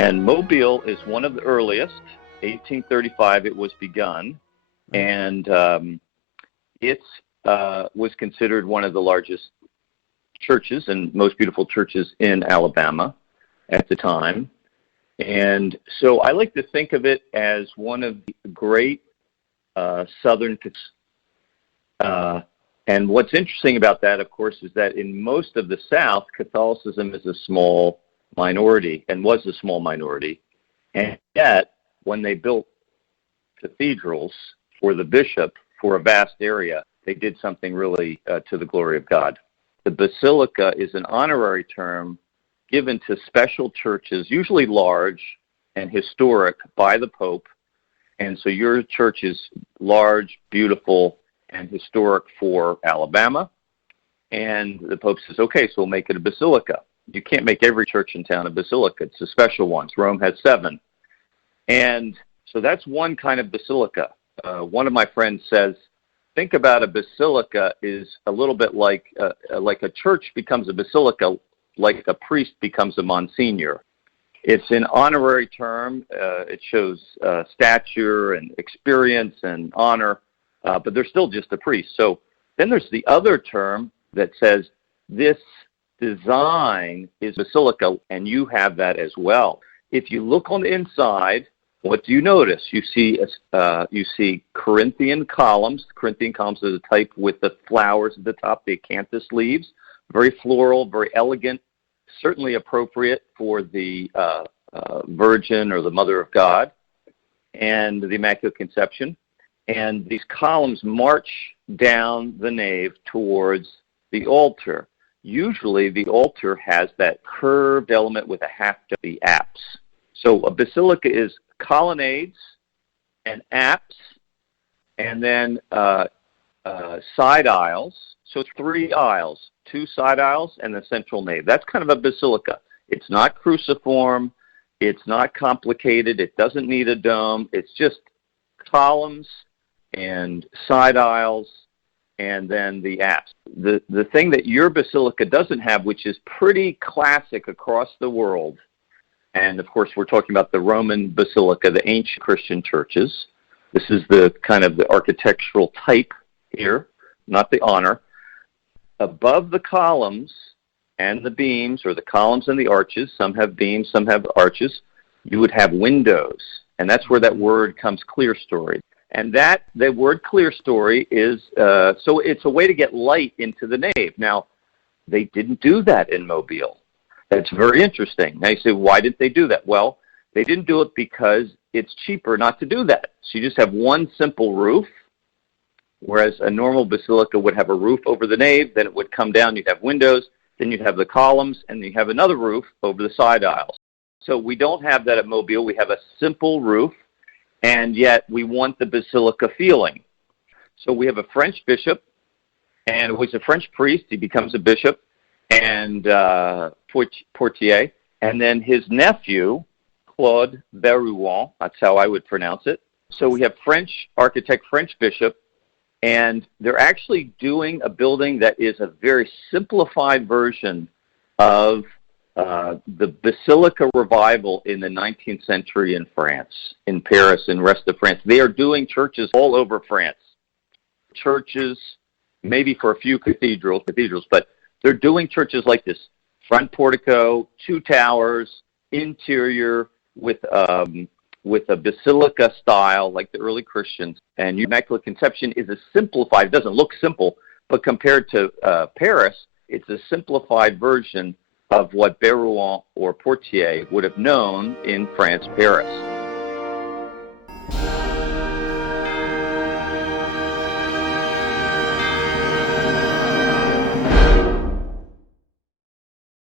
And Mobile is one of the earliest. 1835 it was begun, and it was considered one of the largest churches and most beautiful churches in Alabama at the time. And so I like to think of it as one of the great southern. And what's interesting about that, of course, is that in most of the South, Catholicism is a small minority and was a small minority. And yet, when they built cathedrals for the bishop for a vast area, they did something really to the glory of God. The basilica is an honorary term given to special churches, usually large and historic, by the Pope. And so your church is large, beautiful, and historic for Alabama. And the Pope says, okay, so we'll make it a basilica. You can't make every church in town a basilica. It's the special ones. Rome has 7. And so that's one kind of basilica. One of my friends says, think about a basilica is a little bit like a church becomes a basilica, like a priest becomes a monsignor. It's an honorary term. It shows stature and experience and honor, but they're still just a priest. So then there's the other term that says this design is basilica, and you have that as well. If you look on the inside, what do you notice? You see Corinthian columns. Corinthian columns are the type with the flowers at the top, the acanthus leaves, very floral, very elegant, certainly appropriate for the Virgin or the Mother of God and the Immaculate Conception. And these columns march down the nave towards the altar. Usually the altar has that curved element with a half to the apse. So a basilica is colonnades and apse, and then side aisles. So it's 3 aisles, 2 side aisles, and the central nave. That's kind of a basilica. It's not cruciform. It's not complicated. It doesn't need a dome. It's just columns and side aisles, and then the apse. The thing that your basilica doesn't have, which is pretty classic across the world, and of course we're talking about the Roman basilica, the ancient Christian churches. This is the kind of the architectural type here, not the honor. Above the columns and the beams, or the columns and the arches, some have beams, some have arches, you would have windows. And that's where that word comes, clerestory. And that, the word clerestory is, so it's a way to get light into the nave. Now, they didn't do that in Mobile. That's very interesting. Now you say, why didn't they do that? Well, they didn't do it because it's cheaper not to do that. So you just have one simple roof, whereas a normal basilica would have a roof over the nave, then it would come down, you'd have windows, then you'd have the columns, and you have another roof over the side aisles. So we don't have that at Mobile. We have a simple roof, and yet we want the basilica feeling. So we have a French bishop, and he's a French priest. He becomes a bishop, and Portier, and then his nephew, Claude Berouan, that's how I would pronounce it. So we have French architect, French bishop, and they're actually doing a building that is a very simplified version of the Basilica revival in the 19th century in France, in Paris, and rest of France. They are doing churches all over France. Churches, maybe for a few cathedrals, but they're doing churches like this. Front portico, 2 towers, interior with a basilica style like the early Christians. And Immaculate Conception is a simplified, it doesn't look simple, but compared to Paris, it's a simplified version of what Berouan or Portier would have known in France, Paris.